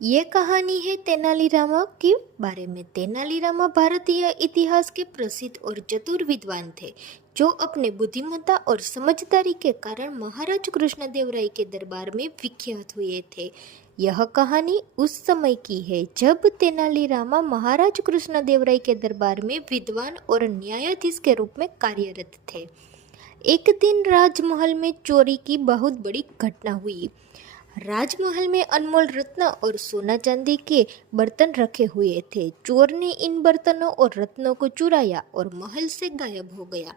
ये कहानी है तेनालीरामा के बारे में। तेनालीरामा भारतीय इतिहास के प्रसिद्ध और चतुर विद्वान थे, जो अपने बुद्धिमत्ता और समझदारी के कारण महाराज कृष्णदेवराय के दरबार में विख्यात हुए थे। यह कहानी उस समय की है जब तेनालीरामा महाराज कृष्णदेवराय के दरबार में विद्वान और न्यायाधीश के रूप में कार्यरत थे। एक दिन राजमहल में चोरी की बहुत बड़ी घटना हुई। राजमहल में अनमोल रत्न और सोना चांदी के बर्तन रखे हुए थे। चोर ने इन बर्तनों और रत्नों को चुराया और महल से गायब हो गया।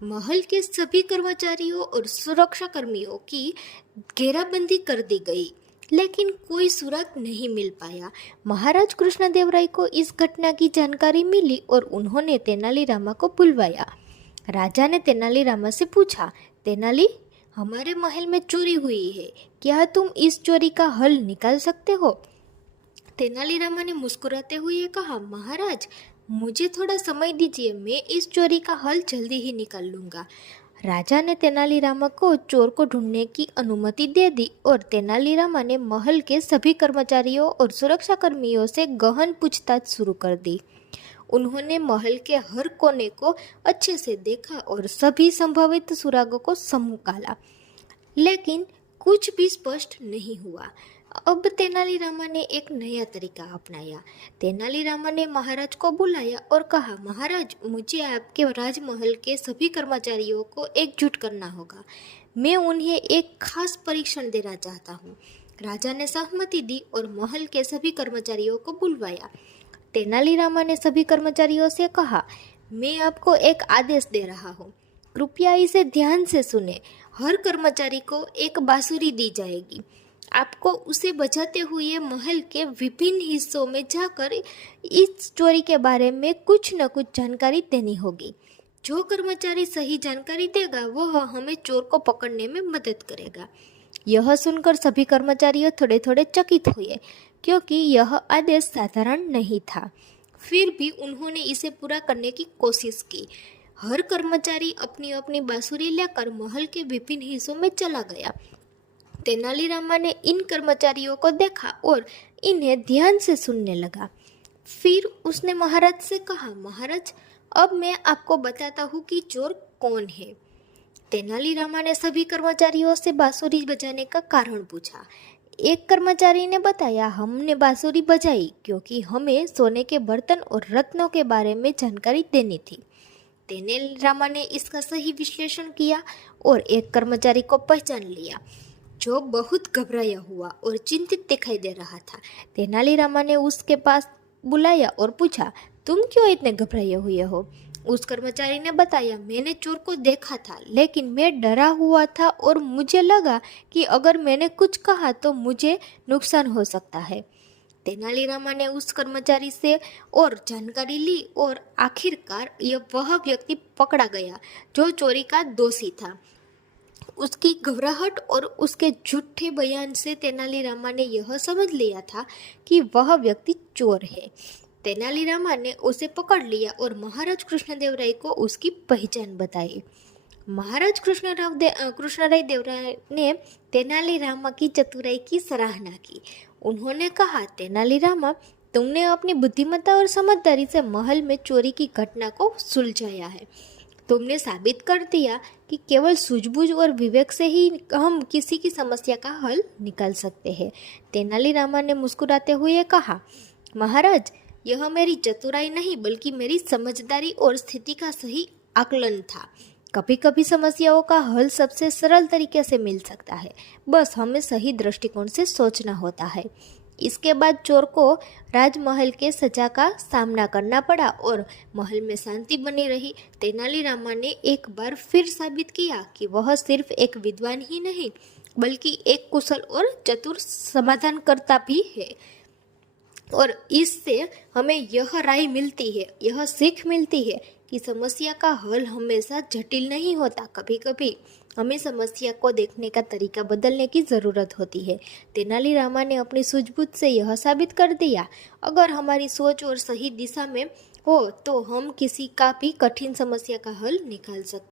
महल के सभी कर्मचारियों और सुरक्षा कर्मियों की घेराबंदी कर दी गई, लेकिन कोई सुराग नहीं मिल पाया। महाराज कृष्णदेवराय को इस घटना की जानकारी मिली और उन्होंने तेनालीरामा को बुलवाया। राजा ने तेनालीरामा से पूछा, तेनाली, हमारे महल में चोरी हुई है, क्या तुम इस चोरी का हल निकाल सकते हो? तेनालीरामा ने मुस्कुराते हुए कहा, महाराज, मुझे थोड़ा समय दीजिए, मैं इस चोरी का हल जल्दी ही निकाल लूंगा। राजा ने तेनालीरामा को चोर को ढूंढने की अनुमति दे दी और तेनालीरामा ने महल के सभी कर्मचारियों और सुरक्षा कर्मियों से गहन पूछताछ शुरू कर दी। उन्होंने महल के हर कोने को अच्छे से देखा और सभी संभावित सुरागों को निकाला, लेकिन कुछ भी स्पष्ट नहीं हुआ। अब तेनालीरामा ने एक नया तरीका अपनाया। तेनालीरामा ने महाराज को बुलाया और कहा, महाराज, मुझे आपके राजमहल के सभी कर्मचारियों को एकजुट करना होगा। मैं उन्हें एक खास परीक्षण देना चाहता हूँ। राजा ने सहमति दी और महल के सभी कर्मचारियों को बुलवाया। तेनालीरामा ने सभी कर्मचारियों से कहा, मैं आपको एक आदेश दे रहा हूँ, कृपया इसे ध्यान से सुने। हर कर्मचारी को एक बांसुरी दी जाएगी। आपको उसे बजाते हुए महल के विभिन्न हिस्सों में जाकर इस चोरी के बारे में कुछ न कुछ जानकारी देनी होगी। जो कर्मचारी सही जानकारी देगा वह हमें चोर को पकड़ने में मदद करेगा। यह सुनकर सभी कर्मचारी थोड़े थोड़े चकित हुए, क्योंकि यह आदेश साधारण नहीं था। फिर भी उन्होंने इसे पूरा करने की कोशिश की। हर कर्मचारी अपनी अपनी बांसुरी लेकर महल के विभिन्न हिस्सों में चला गया। तेनालीरामा ने इन कर्मचारियों को देखा और इन्हें ध्यान से सुनने लगा। फिर उसने महाराज से कहा, महाराज, अब मैं आपको बताता हूँ कि चोर कौन है। तेनालीरामा ने सभी कर्मचारियों से बांसुरी बजाने का कारण पूछा। एक कर्मचारी ने बताया, हमने बांसुरी बजाई क्योंकि हमें सोने के बर्तन और रत्नों के बारे में जानकारी देनी थी। तेनालीरामा ने इसका सही विश्लेषण किया और एक कर्मचारी को पहचान लिया, जो बहुत घबराया हुआ और चिंतित दिखाई दे रहा था। तेनालीरामा ने उसके पास बुलाया और पूछा, तुम क्यों इतने घबराए हुए हो? उस कर्मचारी ने बताया, मैंने चोर को देखा था, लेकिन मैं डरा हुआ था और मुझे लगा कि अगर मैंने कुछ कहा तो मुझे नुकसान हो सकता है। तेनालीरामा ने उस कर्मचारी से और जानकारी ली और आखिरकार वह व्यक्ति पकड़ा गया जो चोरी का दोषी था। उसकी घबराहट और उसके झूठे बयान से तेनालीरामा ने यह समझ लिया था कि वह व्यक्ति चोर है। तेनालीरामा ने उसे पकड़ लिया और महाराज कृष्णदेवराय को उसकी पहचान बताई। महाराज कृष्णराय देवराय ने तेनालीरामा की चतुराई की सराहना की। उन्होंने कहा, तेनालीरामा, तुमने अपनी बुद्धिमत्ता और समझदारी से महल में चोरी की घटना को सुलझाया है। तुमने साबित कर दिया कि केवल सूझबूझ और विवेक से ही हम किसी की समस्या का हल निकाल सकते हैं। तेनालीरामा ने मुस्कुराते हुए कहा, महाराज, यह मेरी चतुराई नहीं बल्कि मेरी समझदारी और स्थिति का सही आकलन था। कभी कभी समस्याओं का हल सबसे सरल तरीके से मिल सकता है, बस हमें सही दृष्टिकोण से सोचना होता है। इसके बाद चोर को राजमहल के सजा का सामना करना पड़ा और महल में शांति बनी रही। तेनालीरामा ने एक बार फिर साबित किया कि वह सिर्फ एक विद्वान ही नहीं बल्कि एक कुशल और चतुर समाधानकर्ता भी है। और इससे हमें यह राय मिलती है, यह सीख मिलती है कि समस्या का हल हमेशा जटिल नहीं होता। कभी कभी हमें समस्या को देखने का तरीका बदलने की ज़रूरत होती है। तेनालीरामा ने अपनी सूझबूझ से यह साबित कर दिया, अगर हमारी सोच और सही दिशा में हो तो हम किसी का भी कठिन समस्या का हल निकाल सकते हैं।